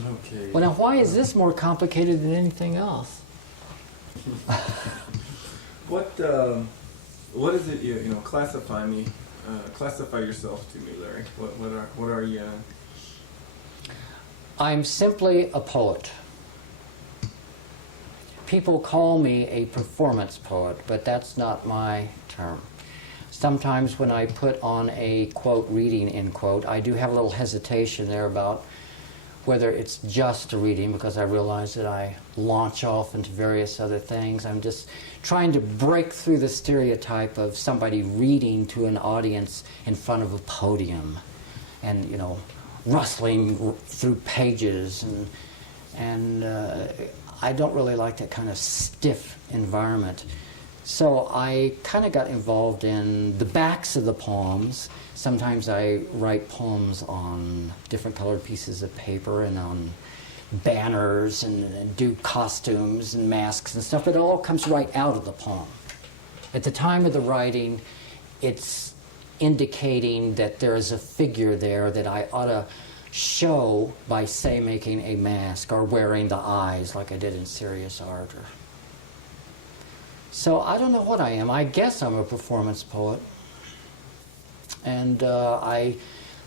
Okay. Well, now, why is this more complicated than anything else? What is it? You know, classify me. Classify yourself to me, Larry. What are you? I'm simply a poet. People call me a performance poet, but that's not my term. Sometimes when I put on a, quote, reading, end quote, I do have a little hesitation there about whether it's just a reading, because I realize that I launch off into various other things. I'm just trying to break through the stereotype of somebody reading to an audience in front of a podium and, you know, rustling through pages. And I don't really like that kind of stiff environment. So I kind of got involved in the backs of the poems. Sometimes I write poems on different colored pieces of paper and on banners and do costumes and masks and stuff, but it all comes right out of the poem. At the time of the writing, it's indicating that there is a figure there that I ought to show by, say, making a mask or wearing the eyes like I did in Serious Ardor. So I don't know what I am. I guess I'm a performance poet. And I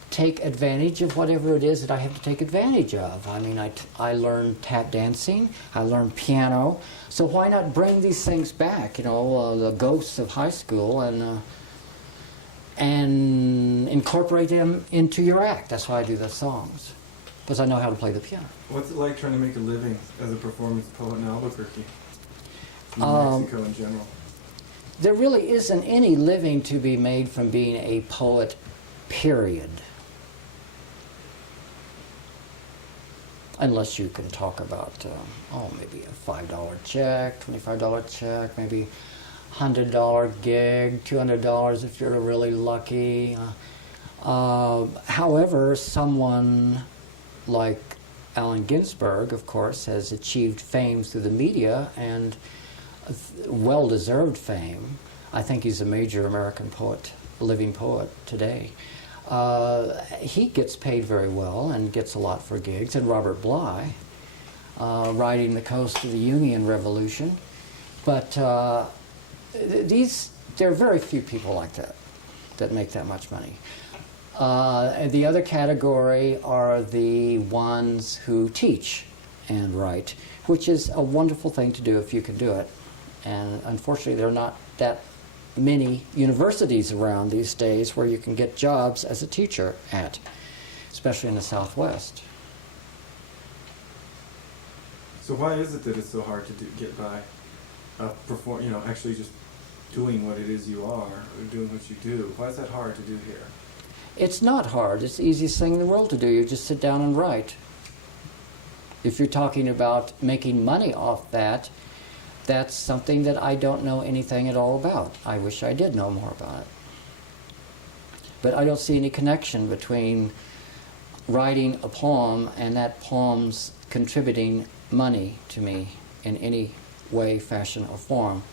take advantage of whatever it is that I have to take advantage of. I mean, I learned tap dancing, I learned piano, so why not bring these things back, you know, the ghosts of high school, and incorporate them into your act. That's why I do the songs, because I know how to play the piano. What's it like trying to make a living as a performance poet in Albuquerque? New Mexico in general. There really isn't any living to be made from being a poet, period. Unless you can talk about, maybe a $5 check, $25 check, maybe $100 gig, $200 if you're really lucky. However, someone like Allen Ginsberg, of course, has achieved fame through the media, and well-deserved fame. I think he's a major American poet, living poet today. He gets paid very well and gets a lot for gigs. And Robert Bly, riding the coast of the Union Revolution. But there are very few people like that make that much money. And the other category are the ones who teach and write, which is a wonderful thing to do if you can do it. And unfortunately, there are not that many universities around these days where you can get jobs as a teacher at, especially in the Southwest. So why is it that it's so hard to get by, actually just doing what it is you are, or doing what you do? Why is that hard to do here? It's not hard. It's the easiest thing in the world to do. You just sit down and write. If you're talking about making money off that, that's something that I don't know anything at all about. I wish I did know more about it. But I don't see any connection between writing a poem and that poem's contributing money to me in any way, fashion, or form.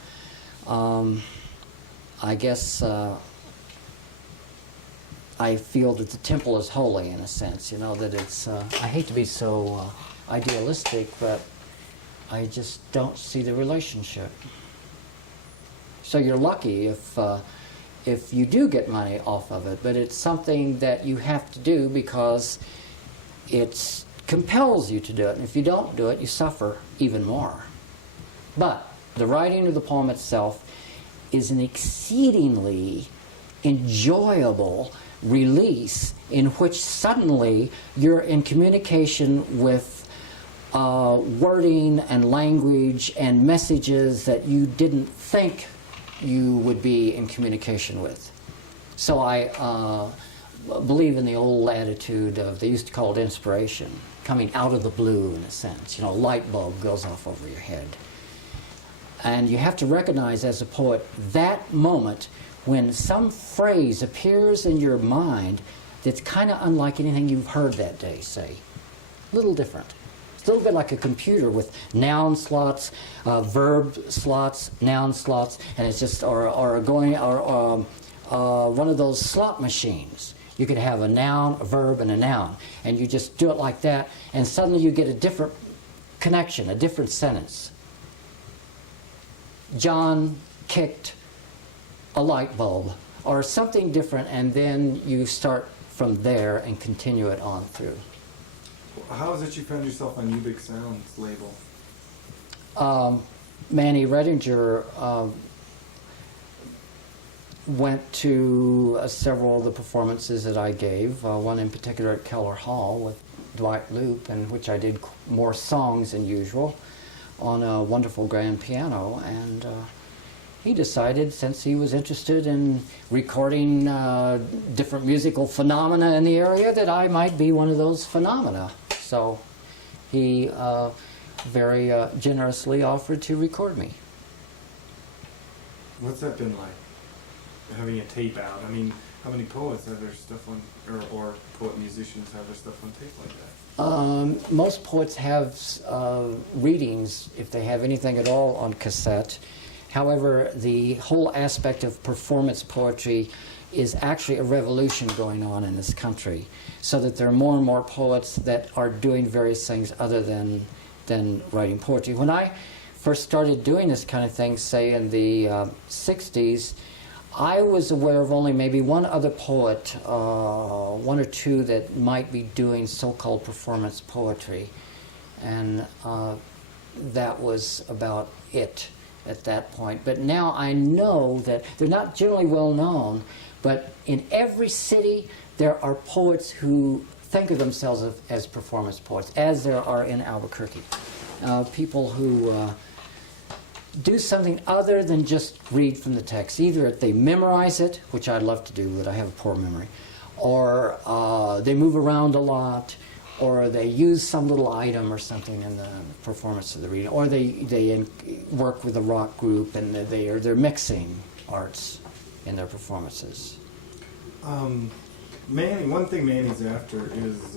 I guess I feel that the temple is holy in a sense, you know, that it's, I hate to be so idealistic, but I just don't see the relationship. So you're lucky if you do get money off of it, but it's something that you have to do because it compels you to do it. And if you don't do it, you suffer even more. But the writing of the poem itself is an exceedingly enjoyable release in which suddenly you're in communication with wording and language and messages that you didn't think you would be in communication with. So I believe in the old attitude of, they used to call it inspiration, coming out of the blue in a sense. You know, a light bulb goes off over your head. And you have to recognize as a poet that moment when some phrase appears in your mind that's kind of unlike anything you've heard that day, say. A little different. It's a little bit like a computer with noun slots, verb slots, noun slots, and it's just, or one of those slot machines. You could have a noun, a verb, and a noun, and you just do it like that, and suddenly you get a different connection, a different sentence. John kicked a light bulb, or something different, and then you start from there and continue it on through. How is it you found yourself on Ubik Sounds label? Manny Redinger went to several of the performances that I gave, one in particular at Keller Hall with Dwight Loop, in which I did more songs than usual on a wonderful grand piano, and he decided, since he was interested in recording different musical phenomena in the area, that I might be one of those phenomena. So he very generously offered to record me. What's that been like, having a tape out? I mean, how many poets have their stuff on, or poet musicians have their stuff on tape like that? Most poets have readings, if they have anything at all, on cassette. However, the whole aspect of performance poetry is actually a revolution going on in this country, so that there are more and more poets that are doing various things other than writing poetry. When I first started doing this kind of thing, say in the 60s, I was aware of only maybe one other poet, one or two, that might be doing so-called performance poetry, and that was about it at that point. But now I know that they're not generally well known, but in every city there are poets who think of themselves as performance poets, as there are in Albuquerque. People who do something other than just read from the text. Either they memorize it, which I'd love to do, but I have a poor memory, or they move around a lot, or they use some little item or something in the performance of the reading, or they work with a rock group and they're mixing arts in their performances. Manny, one thing Manny's after is,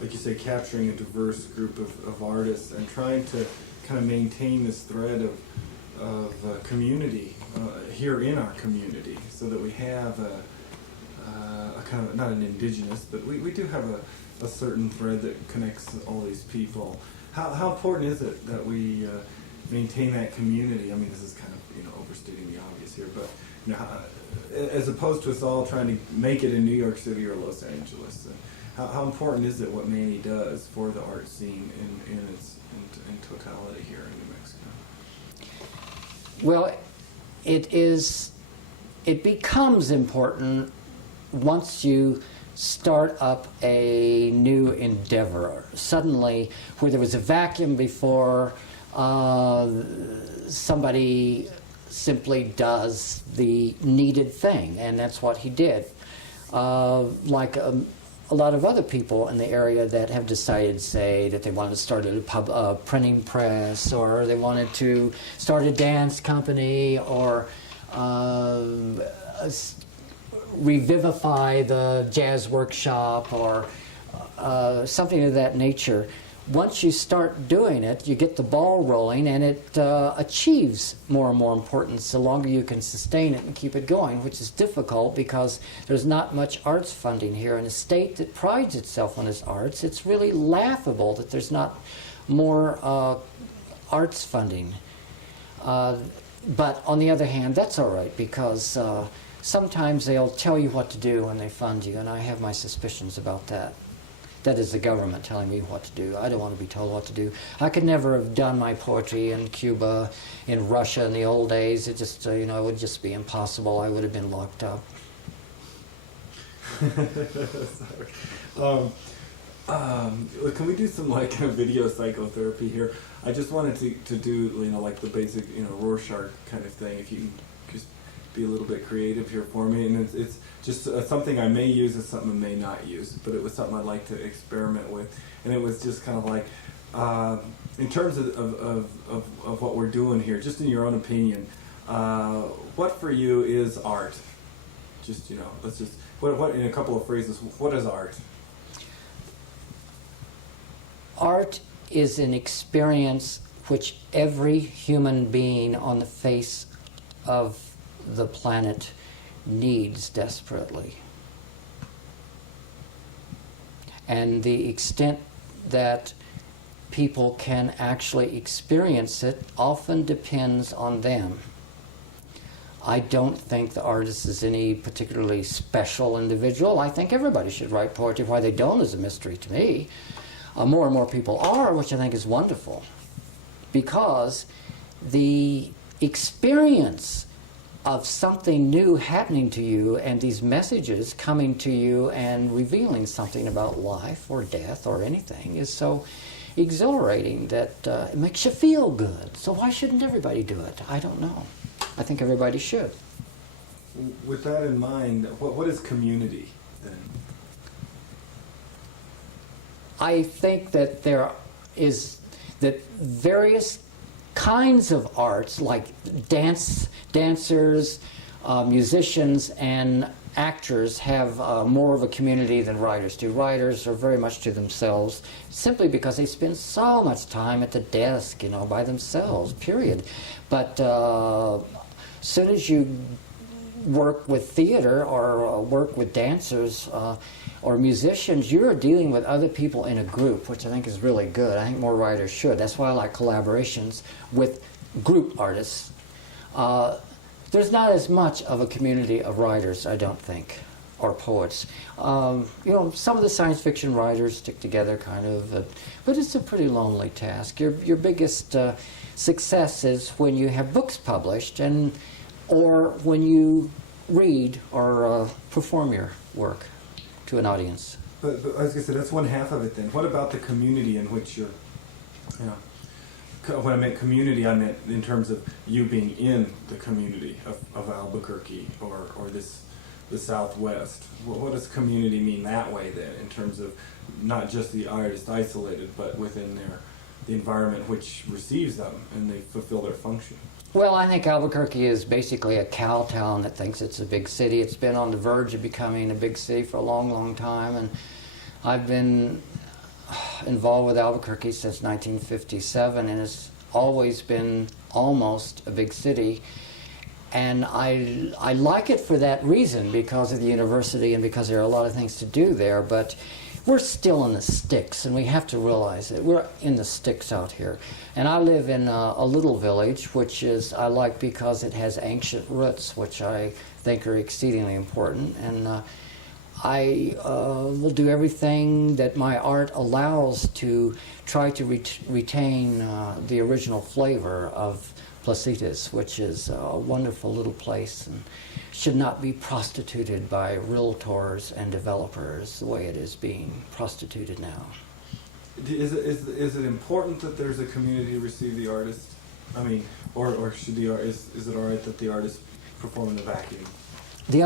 like you say, capturing a diverse group of artists and trying to kind of maintain this thread of community here in our community, so that we have a kind of, not an indigenous, but we do have a certain thread that connects all these people. How important is it that we maintain that community? I mean, this is kind of, overstating the obvious here, but as opposed to us all trying to make it in New York City or Los Angeles, how important is it what Manny does for the art scene in totality here in New Mexico? Well, it becomes important once you start up a new endeavor. Suddenly, where there was a vacuum before, somebody simply does the needed thing, and that's what he did. Like a lot of other people in the area that have decided, say, that they wanted to start a printing press, or they wanted to start a dance company, or revivify the jazz workshop, or something of that nature. Once you start doing it, you get the ball rolling, and it achieves more and more importance the longer you can sustain it and keep it going, which is difficult because there's not much arts funding here. In a state that prides itself on its arts, it's really laughable that there's not more arts funding. But on the other hand, that's all right, because sometimes they'll tell you what to do when they fund you, and I have my suspicions about that. That is the government telling me what to do. I don't want to be told what to do. I could never have done my poetry in Cuba, in Russia in the old days. It just, it would just be impossible. I would have been locked up. Can we do some video psychotherapy here? I just wanted to do like the basic Rorschach kind of thing. If you can just be a little bit creative here for me, and it's just something I may use and something I may not use, but it was something I'd like to experiment with, and it was just kind of like, in terms of what we're doing here, just in your own opinion, what for you is art? Just let's just what in a couple of phrases. What is art? Art is an experience which every human being on the face of the planet needs desperately. And the extent that people can actually experience it often depends on them. I don't think the artist is any particularly special individual. I think everybody should write poetry. Why they don't is a mystery to me. More and more people are, which I think is wonderful, because the experience of something new happening to you and these messages coming to you and revealing something about life or death or anything is so exhilarating that it makes you feel good. So why shouldn't everybody do it? I don't know. I think everybody should. With that in mind, what is community then? I think that there is that various kinds of arts, like dancers, musicians, and actors have more of a community than writers do. Writers are very much to themselves, simply because they spend so much time at the desk, you know, by themselves, period. But as soon as you work with theater or work with dancers or musicians, you're dealing with other people in a group, which I think is really good. I think more writers should. That's why I like collaborations with group artists. There's not as much of a community of writers, I don't think, or poets. You know, some of the science fiction writers stick together, kind of, but it's a pretty lonely task. Your biggest success is when you have books published, or when you read or perform your work to an audience. But I was going to say, that's one half of it then. What about the community in which you're, you know, when I meant community, I meant in terms of you being in the community of Albuquerque or the Southwest. What does community mean that way then, in terms of not just the artist isolated, but within the environment which receives them and they fulfill their function? Well, I think Albuquerque is basically a cow town that thinks it's a big city. It's been on the verge of becoming a big city for a long, long time, and I've been involved with Albuquerque since 1957, and it's always been almost a big city. And I like it for that reason, because of the university and because there are a lot of things to do there, but we're still in the sticks, and we have to realize that we're in the sticks out here. And I live in a little village, which is I like because it has ancient roots, which I think are exceedingly important. And I will do everything that my art allows to try to retain the original flavor of Placitas, which is a wonderful little place and should not be prostituted by realtors and developers the way it is being prostituted now. Is it important that there's a community to receive the artist? I mean, or should is it all right that the artist perform in the vacuum? The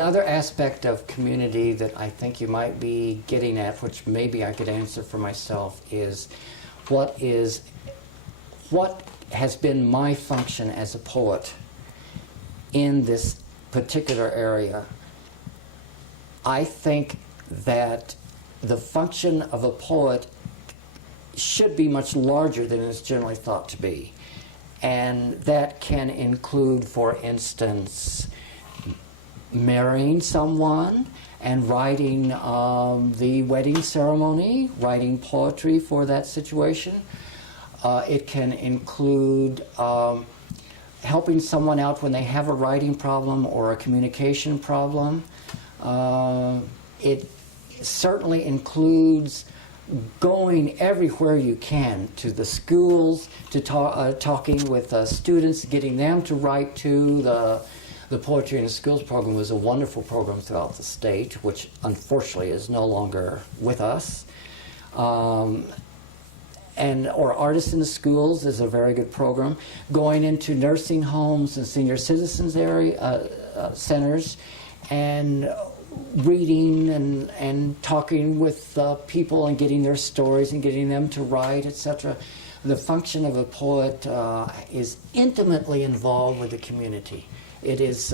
other aspect of community that I think you might be getting at, which maybe I could answer for myself, is what has been my function as a poet in this particular area. I think that the function of a poet should be much larger than it's generally thought to be. And that can include, for instance, marrying someone and writing the wedding ceremony, writing poetry for that situation. It can include helping someone out when they have a writing problem or a communication problem. It certainly includes going everywhere you can, to the schools, to talking with students, getting them to write to the Poetry in the Schools program was a wonderful program throughout the state, which unfortunately is no longer with us. Or Artists in the Schools is a very good program. Going into nursing homes and senior citizens centers and reading and talking with people and getting their stories and getting them to write, etc. The function of a poet is intimately involved with the community. It is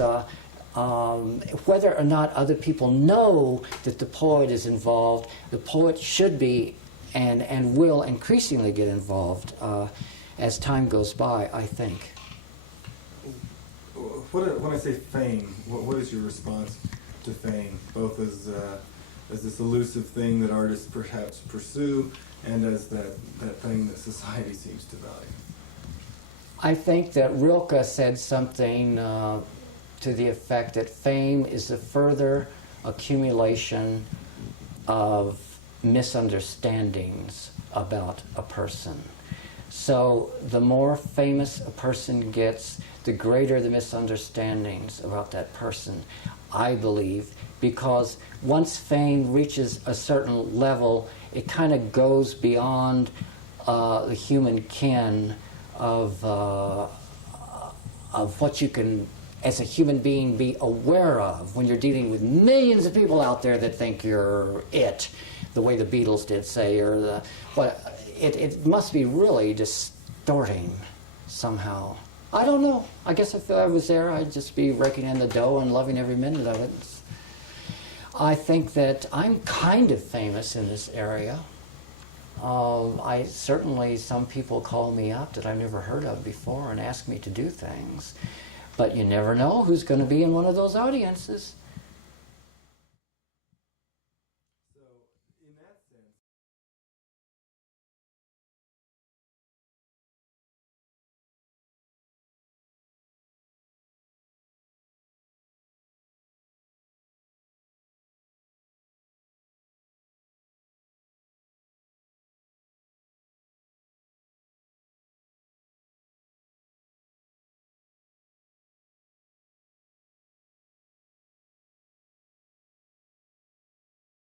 whether or not other people know that the poet is involved, the poet should be and will increasingly get involved as time goes by, I think. When I say fame, what is your response to fame, both as this elusive thing that artists perhaps pursue, and as that thing that society seems to value. I think that Rilke said something to the effect that fame is the further accumulation of misunderstandings about a person. So the more famous a person gets, the greater the misunderstandings about that person, I believe, because once fame reaches a certain level, it kind of goes beyond the human ken of what you can, as a human being, be aware of when you're dealing with millions of people out there that think you're it, the way the Beatles did, say, or the what. It must be really distorting somehow. I don't know. I guess if I was there, I'd just be raking in the dough and loving every minute of it. I think that I'm kind of famous in this area. I certainly, some people call me up that I've never heard of before and ask me to do things. But you never know who's going to be in one of those audiences.